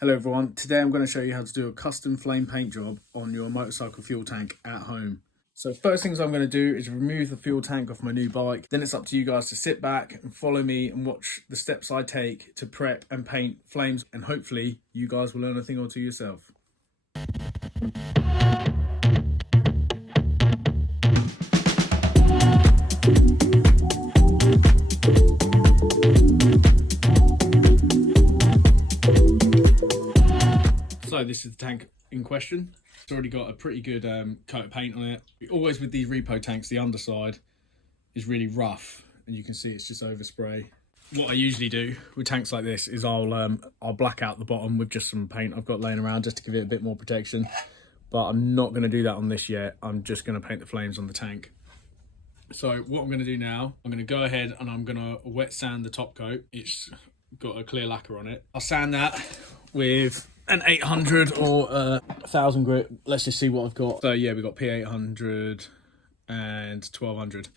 Hello everyone, today I'm going to show you how to do a custom flame paint job on your motorcycle fuel tank at home. So first things I'm going to do is remove the fuel tank off my new bike. Then it's up to you guys to sit back and follow me and watch the steps I take to prep and paint flames, and hopefully you guys will learn a thing or two yourself. So this is the tank in question. It's already got a pretty good coat of paint on it. Always with these repo tanks, the underside is really rough, and you can see it's just overspray. What I usually do with tanks like this is I'll black out the bottom with just some paint I've got laying around just to give it a bit more protection. But I'm not going to do that on this yet. I'm just going to paint the flames on the tank. So what I'm going to do now, I'm going to go ahead and I'm going to wet sand the top coat. It's got a clear lacquer on it. I'll sand that with an 800 or 1000 grit. Let's just see what I've got. So yeah, we've got P800 and 1200.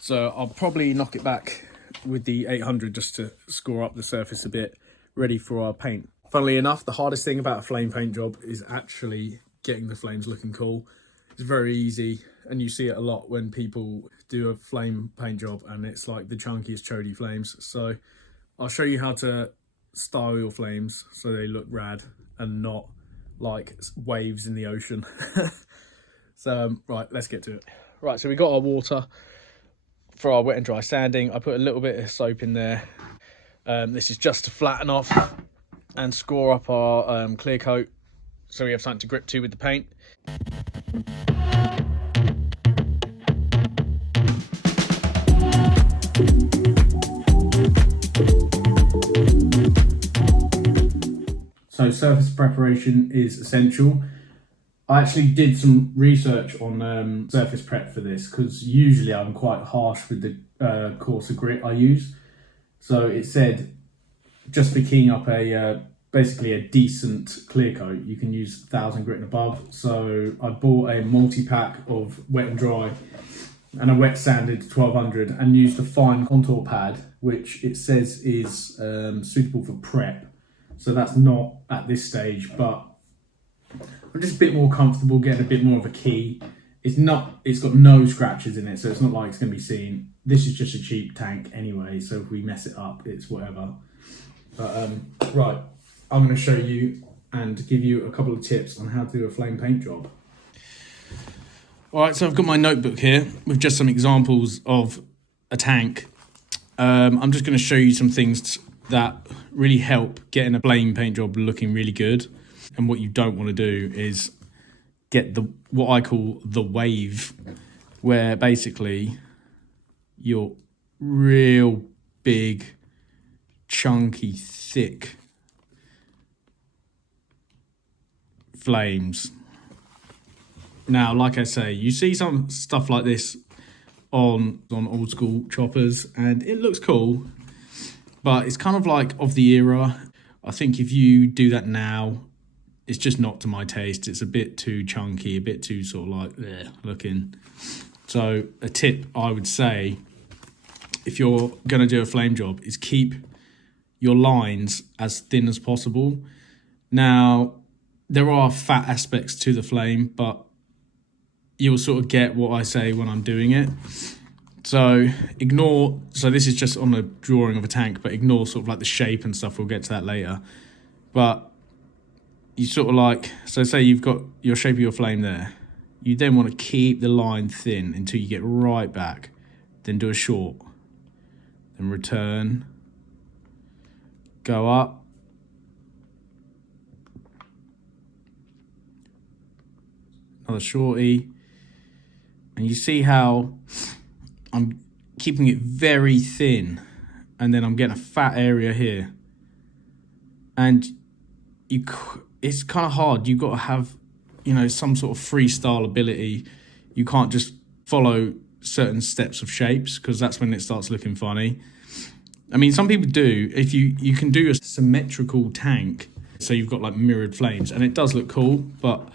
So I'll probably knock it back with the 800 just to score up the surface a bit, ready for our paint. Funnily enough, the hardest thing about a flame paint job is actually getting the flames looking cool. It's very easy, and you see it a lot when people do a flame paint job and it's like the chunkiest chody flames. So I'll show you how to style your flames so they look rad and not like waves in the ocean. So right, let's get to it. Right, so we got our water for our wet and dry sanding. I put a little bit of soap in there. This is just to flatten off and score up our clear coat so we have something to grip to with the paint. So surface preparation is essential. I actually did some research on surface prep for this because usually I'm quite harsh with the coarser grit I use. So it said just for keying up a basically a decent clear coat, you can use 1000 grit and above. So I bought a multi-pack of wet and dry and a wet sanded 1200 and used a fine contour pad, which it says is suitable for prep. So that's not at this stage, but I'm just a bit more comfortable getting a bit more of a key. It's got no scratches in it, so it's not like it's going to be seen. This is just a cheap tank anyway, so if we mess it up, it's whatever. But right, I'm going to show you and give you a couple of tips on how to do a flame paint job. All right, so I've got my notebook here with just some examples of a tank. I'm just going to show you some things that really help getting a flame paint job looking really good. And what you don't want to do is get what I call the wave, where basically your real big, chunky, thick flames. Now, like I say, you see some stuff like this on old school choppers and it looks cool, but it's kind of like of the era. I think if you do that now, it's just not to my taste. It's a bit too chunky, a bit too sort of like looking. So a tip I would say, if you're going to do a flame job, is keep your lines as thin as possible. Now, there are fat aspects to the flame, but you'll sort of get what I say when I'm doing it. So this is just on a drawing of a tank, but ignore sort of like the shape and stuff. We'll get to that later. But you sort of like, so say you've got your shape of your flame there. You then want to keep the line thin until you get right back. Then do a short. Then return. Go up. Another shorty. And you see how I'm keeping it very thin, and then I'm getting a fat area here. And it's kind of hard. You've got to have, some sort of freestyle ability. You can't just follow certain steps of shapes, because that's when it starts looking funny. I mean, some people do. If you can do a symmetrical tank, so you've got like mirrored flames, and it does look cool, but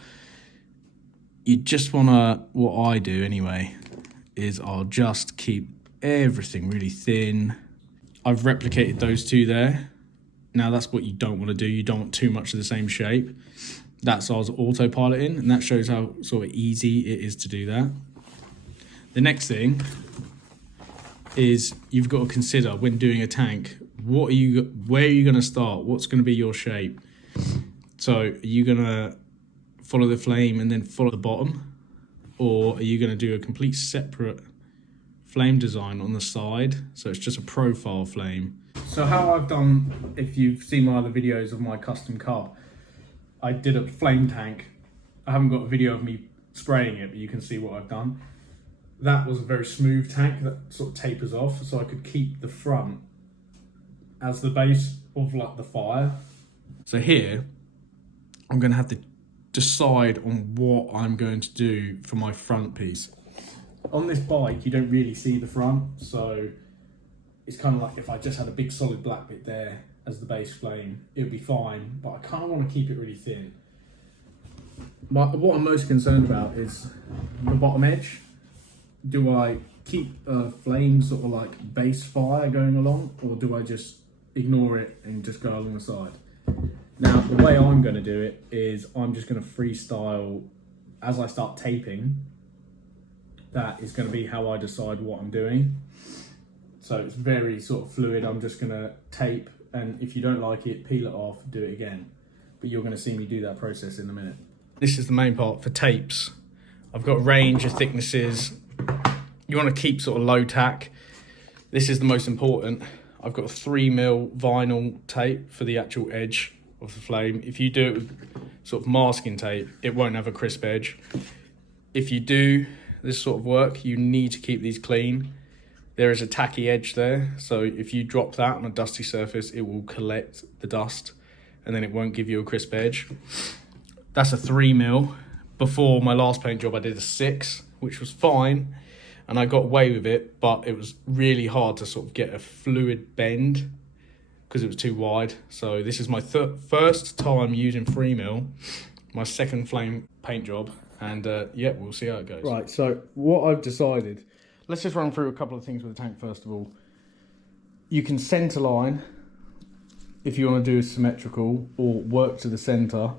you just want to, what I do anyway, is I'll just keep everything really thin. I've replicated those two there. Now that's what you don't want to do. You don't want too much of the same shape. That's I was autopiloting, and that shows how sort of easy it is to do that. The next thing is you've got to consider when doing a tank, where are you going to start? What's going to be your shape? So are you going to follow the flame and then follow the bottom? Or are you going to do a complete separate flame design on the side? So it's just a profile flame. So how I've done, if you've seen my other videos of my custom car, I did a flame tank. I haven't got a video of me spraying it, but you can see what I've done. That was a very smooth tank that sort of tapers off, so I could keep the front as the base of like the fire. So here, I'm going to have to decide on what I'm going to do for my front piece. On this bike, you don't really see the front, so it's kind of like if I just had a big solid black bit there as the base flame, it would be fine, but I kind of want to keep it really thin. What I'm most concerned about is the bottom edge. Do I keep a flame sort of like base fire going along, or do I just ignore it and just go along the side? Now, the way I'm going to do it is I'm just going to freestyle as I start taping. That is going to be how I decide what I'm doing. So it's very sort of fluid. I'm just going to tape, and if you don't like it, peel it off, do it again. But you're going to see me do that process in a minute. This is the main part for tapes. I've got a range of thicknesses. You want to keep sort of low tack. This is the most important. I've got a 3mm vinyl tape for the actual edge of the flame. If you do it with sort of masking tape, it won't have a crisp edge. If you do this sort of work, you need to keep these clean. There is a tacky edge there, so if you drop that on a dusty surface, it will collect the dust and then it won't give you a crisp edge. That's a 3mm. Before my last paint job, I did a 6, which was fine, and I got away with it, but it was really hard to sort of get a fluid bend because it was too wide. So this is my first time using 3mm, my second flame paint job, and yeah, we'll see how it goes. Right, so what I've decided, let's just run through a couple of things with the tank first of all. You can centre line if you want to do a symmetrical or work to the centre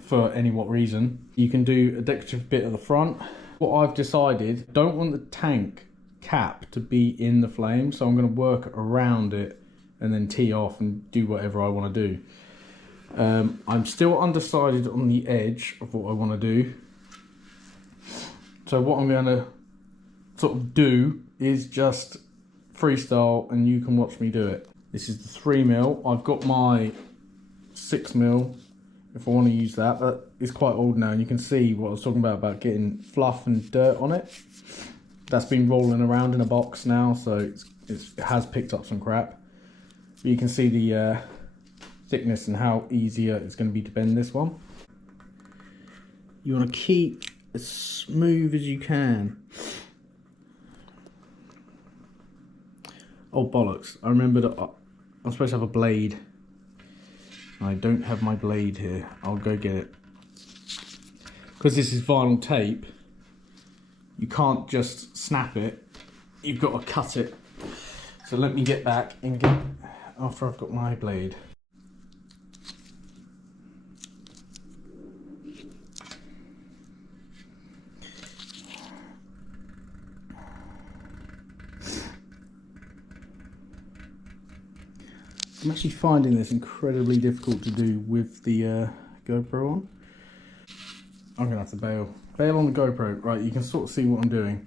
for any what reason. You can do a decorative bit at the front. What I've decided, don't want the tank cap to be in the flame, so I'm going to work around it and then tee off and do whatever I want to do. I'm still undecided on the edge of what I want to do. So what I'm going to sort of do is just freestyle, and you can watch me do it. This is the 3mm. I've got my 6mm if I want to use that. That is quite old now, and you can see what I was talking about getting fluff and dirt on it. That's been rolling around in a box now, so it has picked up some crap. But you can see the thickness and how easier it's going to be to bend this one. You want to keep as smooth as you can. Oh bollocks, I remembered I'm supposed to have a blade. I don't have my blade here. I'll go get it. Because this is vinyl tape, you can't just snap it. You've got to cut it. So let me get back and get, after I've got my blade. I'm actually finding this incredibly difficult to do with the GoPro on. I'm going to have to bail. Bail on the GoPro. Right, you can sort of see what I'm doing.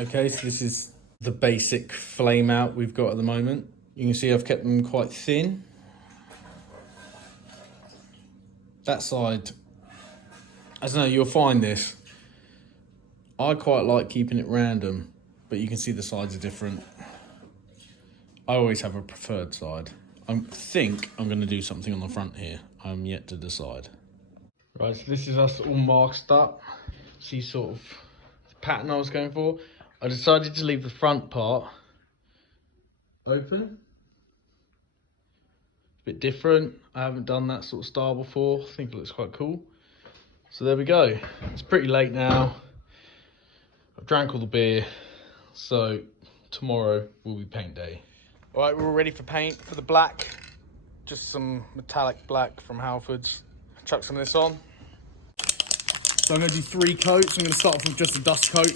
Okay, so this is the basic flame out we've got at the moment. You can see I've kept them quite thin. That side, I don't know, you'll find this. I quite like keeping it random, but you can see the sides are different. I always have a preferred side. I think I'm going to do something on the front here. I'm yet to decide. Right, so this is us all masked up. See sort of the pattern I was going for. I decided to leave the front part open. A bit different. I haven't done that sort of style before. I think it looks quite cool. So there we go. It's pretty late now. I've drank all the beer. So tomorrow will be paint day. All right, we're all ready for paint. For the black, just some metallic black from Halfords. Chuck some of this on. So I'm going to do 3 coats. I'm going to start off with just a dust coat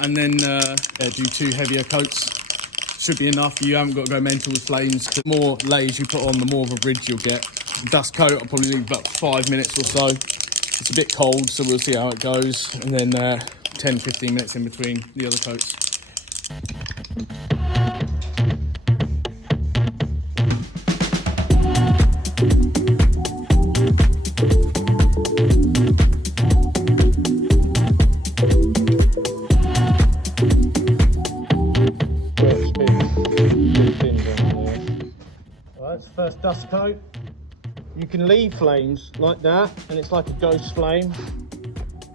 and then do 2 heavier coats. Should be enough. You haven't got to go mental with flames. The more layers you put on, the more of a ridge you'll get. The dust coat, I'll probably leave about 5 minutes or so. It's a bit cold, so we'll see how it goes. And then 10-15 minutes in between the other coats. First dust coat. You can leave flames like that and it's like a ghost flame,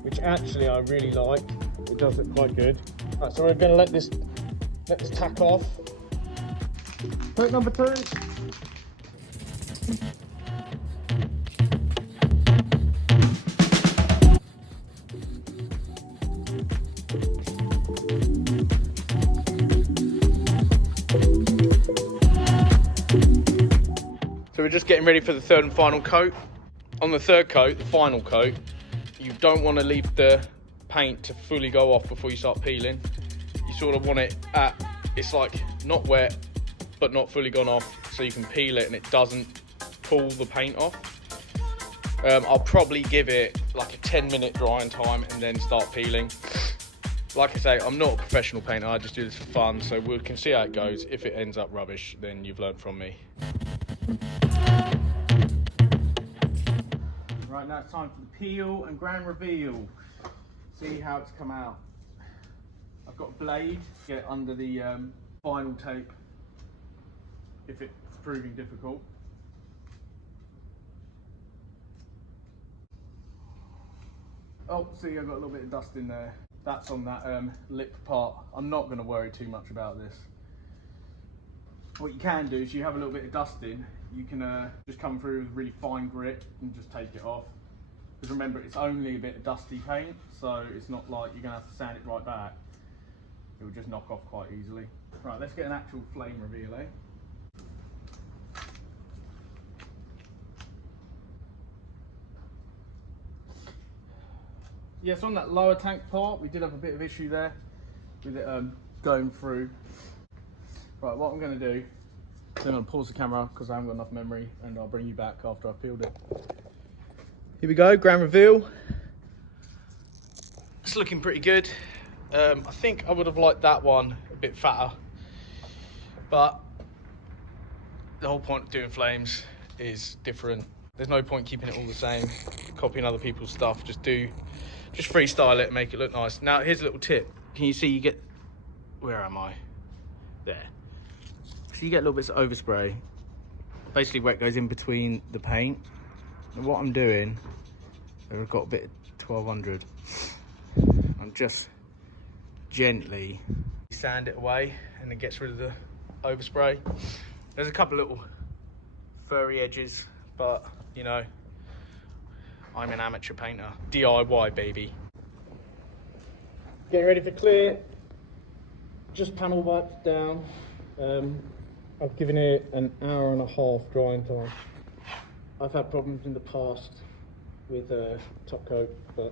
which actually I really like. It does look quite good. Right, so we're going to let this tack off. Coat number 2. So we're just getting ready for the 3rd and final coat. On the 3rd coat, the final coat, you don't want to leave the paint to fully go off before you start peeling. You sort of want it at, it's like not wet, but not fully gone off, so you can peel it and it doesn't pull the paint off. I'll probably give it like a 10-minute drying time and then start peeling. Like I say, I'm not a professional painter, I just do this for fun, so we can see how it goes. If it ends up rubbish, then you've learned from me. Right, now it's time for the peel and grand reveal. See how it's come out. I've got a blade to get under the vinyl tape if it's proving difficult. Oh, see, I've got a little bit of dust in there. That's on that lip part. I'm not going to worry too much about this. What you can do is you have a little bit of dust in, you can just come through with really fine grit and just take it off. Because remember, it's only a bit of dusty paint, so it's not like you're going to have to sand it right back. It will just knock off quite easily. Right, let's get an actual flame reveal, eh? Yes, on that lower tank part, we did have a bit of issue there with it going through. Right, what I'm going to do is I'm going to pause the camera because I haven't got enough memory, and I'll bring you back after I've peeled it. Here we go, grand reveal. It's looking pretty good. I think I would have liked that one a bit fatter, but the whole point of doing flames is different. There's no point keeping it all the same, copying other people's stuff. Just freestyle it and make it look nice. Now, here's a little tip. Can you see you get, where am I? There. So you get little bits of overspray, basically where it goes in between the paint. And what I'm doing, I've got a bit of 1200. I'm just gently sand it away and it gets rid of the overspray. There's a couple little furry edges, but you know, I'm an amateur painter. DIY, baby. Getting ready for clear. Just panel wiped down. I've given it an hour and a half drying time. I've had problems in the past with top coat, but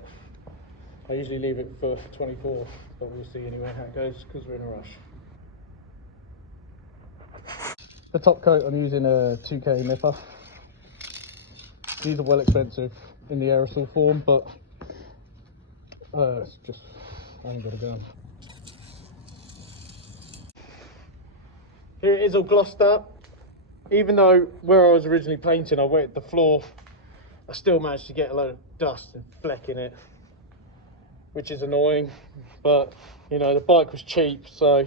I usually leave it for 24, but we'll see anyway how it goes because we're in a rush. The top coat, I'm using a 2K nipper. These are well expensive in the aerosol form, but it's just, I ain't got a gun. Here it is all glossed up. Even though where I was originally painting, I wetted the floor, I still managed to get a load of dust and fleck in it, which is annoying, but you know, the bike was cheap, so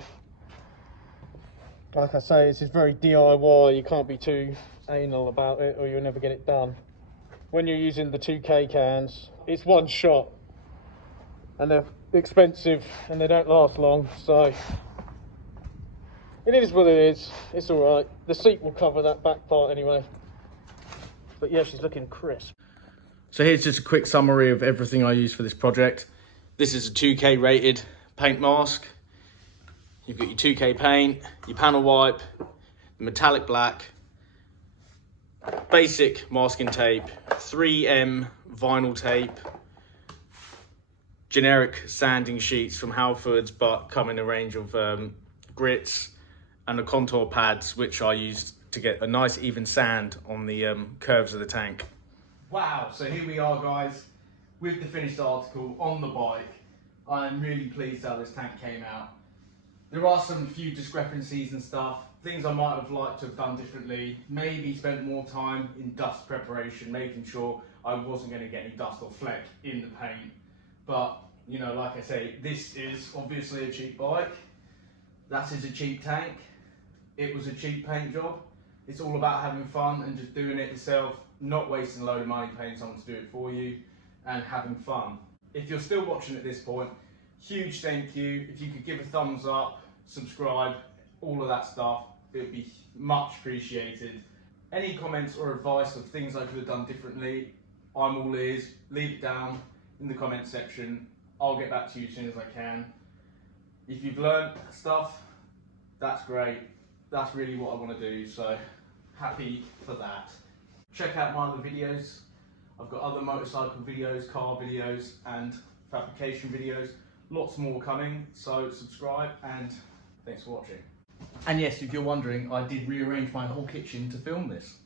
Like I say, this is very DIY, you can't be too anal about it or you'll never get it done. When you're using the 2K cans, it's one shot and they're expensive and they don't last long, so it is what it is. It's alright. The seat will cover that back part anyway. But yeah, she's looking crisp. So here's just a quick summary of everything I use for this project. This is a 2K rated paint mask. You've got your 2K paint, your panel wipe, the metallic black, basic masking tape, 3M vinyl tape, generic sanding sheets from Halfords but come in a range of grits, and the contour pads which I used to get a nice even sand on the curves of the tank. Wow, so here we are guys with the finished article on the bike. I am really pleased how this tank came out. There are some few discrepancies and stuff, things I might have liked to have done differently, maybe spent more time in dust preparation, making sure I wasn't going to get any dust or fleck in the paint. But, you know, like I say, this is obviously a cheap bike, that is a cheap tank, it was a cheap paint job. It's all about having fun and just doing it yourself, not wasting a load of money paying someone to do it for you, and having fun. If you're still watching at this point, huge thank you. If you could give a thumbs up, subscribe, all of that stuff, it would be much appreciated. Any comments or advice of things I could have done differently, I'm all ears. Leave it down in the comment section. I'll get back to you as soon as I can. If you've learned stuff, that's great. That's really what I want to do, so happy for that. Check out my other videos. I've got other motorcycle videos, car videos and fabrication videos. Lots more coming, so subscribe and thanks for watching. And yes, if you're wondering, I did rearrange my whole kitchen to film this.